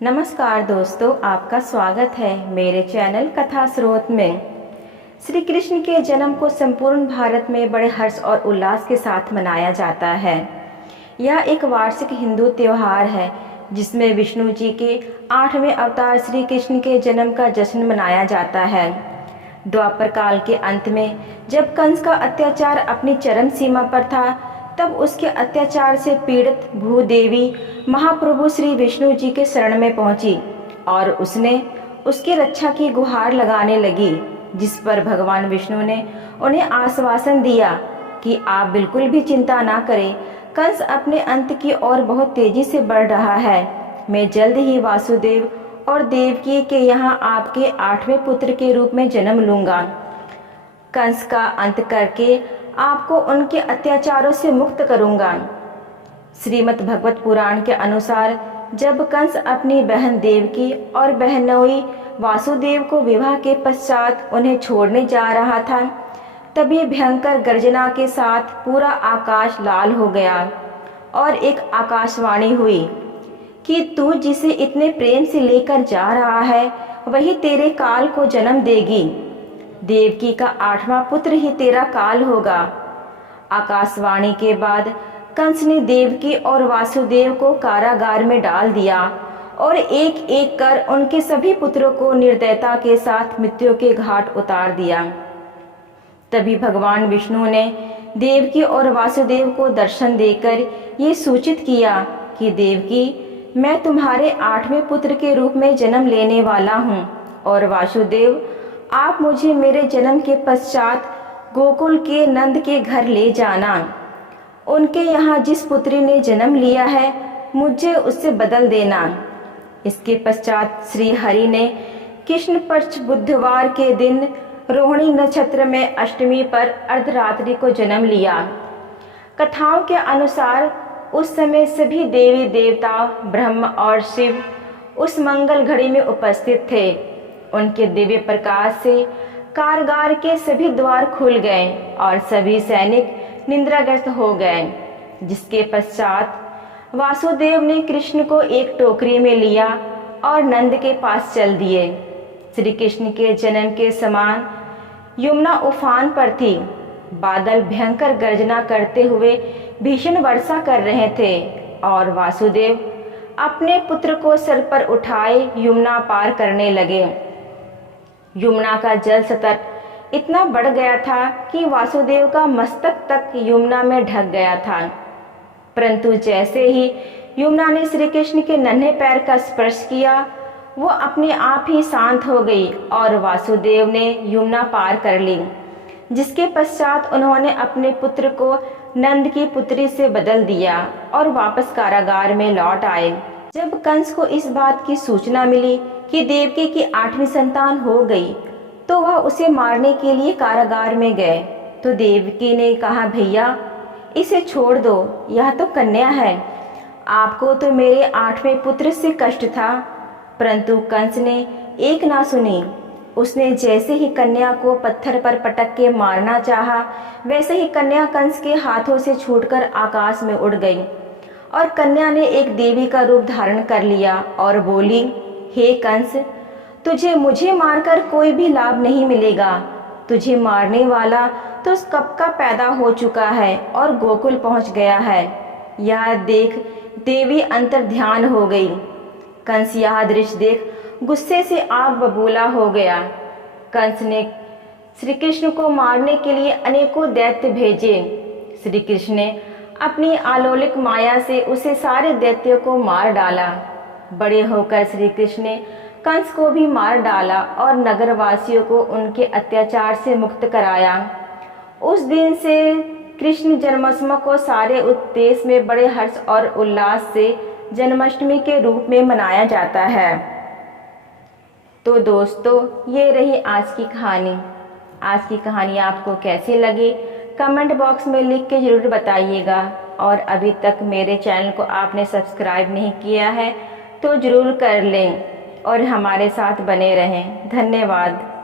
नमस्कार दोस्तों, आपका स्वागत है मेरे चैनल कथा स्रोत में। श्री कृष्ण के जन्म को संपूर्ण भारत में बड़े हर्ष और उल्लास के साथ मनाया जाता है। यह एक वार्षिक हिंदू त्योहार है जिसमें विष्णु जी के 8वें अवतार श्री कृष्ण के जन्म का जश्न मनाया जाता है। द्वापर काल के अंत में जब कंस का अत्याचार अपनी चरम सीमा पर था, तब उसके अत्याचार से पीड़ित भूदेवी महाप्रभु श्री विष्णु जी के शरण में पहुंची और उसने उसकी रक्षा की गुहार लगाने लगी, जिस पर भगवान विष्णु ने उन्हें आश्वासन दिया कि आप बिल्कुल भी चिंता ना करें, कंस अपने अंत की ओर बहुत तेजी से बढ़ रहा है। मैं जल्द ही वासुदेव और देवकी के यहाँ आपके 8वें पुत्र के रूप में जन्म लूंगा। कंस का अंत करके आपको उनके अत्याचारों से मुक्त करूंगा। श्रीमद् भगवत पुराण के अनुसार जब कंस अपनी बहन देवकी और बहनोई वासुदेव को विवाह के पश्चात उन्हें छोड़ने जा रहा था, तभी भयंकर गर्जना के साथ पूरा आकाश लाल हो गया और एक आकाशवाणी हुई कि तू जिसे इतने प्रेम से लेकर जा रहा है वही तेरे काल को जन्म देगी। देवकी का 8वां पुत्र ही तेरा काल होगा। आकाशवाणी के बाद कंस ने देवकी और वासुदेव को कारागार में डाल दिया और एक एक कर उनके सभी पुत्रों को निर्दयता के साथ मृत्यु के घाट उतार दिया। तभी भगवान विष्णु ने देवकी और वासुदेव को दर्शन देकर ये सूचित किया कि देवकी, मैं तुम्हारे 8वें पुत्र के रूप में जन्म लेने वाला हूँ, और वासुदेव, आप मुझे मेरे जन्म के पश्चात गोकुल के नंद के घर ले जाना। उनके यहाँ जिस पुत्री ने जन्म लिया है मुझे उससे बदल देना। इसके पश्चात श्री हरि ने कृष्ण पक्ष बुधवार के दिन रोहिणी नक्षत्र में अष्टमी पर अर्धरात्रि को जन्म लिया। कथाओं के अनुसार उस समय सभी देवी देवता, ब्रह्म और शिव उस मंगल घड़ी में उपस्थित थे। उनके दिव्य प्रकाश से कारागार के सभी द्वार खुल गए और सभी सैनिक निद्राग्रस्त हो गए, जिसके पश्चात वासुदेव ने कृष्ण को एक टोकरी में लिया और नंद के पास चल दिए। श्री कृष्ण के जन्म के समान यमुना उफान पर थी। बादल भयंकर गर्जना करते हुए भीषण वर्षा कर रहे थे और वासुदेव अपने पुत्र को सर पर उठाए यमुना पार करने लगे। यमुना का जल स्तर इतना बढ़ गया था कि वासुदेव का मस्तक तक यमुना में ढक गया था, परंतु जैसे ही यमुना ने श्री कृष्ण के नन्हे पैर का स्पर्श किया, वो अपने आप ही शांत हो गई और वासुदेव ने यमुना पार कर ली, जिसके पश्चात उन्होंने अपने पुत्र को नंद की पुत्री से बदल दिया और वापस कारागार में लौट आए। जब कंस को इस बात की सूचना मिली कि देवकी की 8वीं संतान हो गई, तो वह उसे मारने के लिए कारागार में गए। तो देवकी ने कहा, भैया इसे छोड़ दो, यह तो कन्या है। आपको तो मेरे 8वें पुत्र से कष्ट था। परंतु कंस ने एक ना सुनी। उसने जैसे ही कन्या को पत्थर पर पटक के मारना चाहा, वैसे ही कन्या कंस के हाथों से छूटकर आकाश में उड़ गई और कन्या ने एक देवी का रूप धारण कर लिया और बोली, हे कंस, तुझे मुझे मारकर कोई भी लाभ नहीं मिलेगा। तुझे मारने वाला तो कब का पैदा हो चुका है और गोकुल पहुंच गया है। यह देख देवी अंतर ध्यान हो गई। कंस यह दृश्य देख गुस्से से आग बबूला हो गया। कंस ने श्री कृष्ण को मारने के लिए अनेकों दैत्य भेजे। श्री कृष्ण ने अपनी अलौकिक माया से उसे सारे दैत्यों को मार डाला। बड़े होकर श्री कृष्ण ने कंस को भी मार डाला और नगरवासियों को उनके अत्याचार से मुक्त कराया। उस दिन से कृष्ण जन्माष्टमी को सारे देश में बड़े हर्ष और उल्लास से जन्माष्टमी के रूप में मनाया जाता है। तो दोस्तों, ये रही आज की कहानी। आज की कहानी आपको कैसी लगी कमेंट बॉक्स में लिख के ज़रूर बताइएगा। और अभी तक मेरे चैनल को आपने सब्सक्राइब नहीं किया है तो ज़रूर कर लें और हमारे साथ बने रहें। धन्यवाद।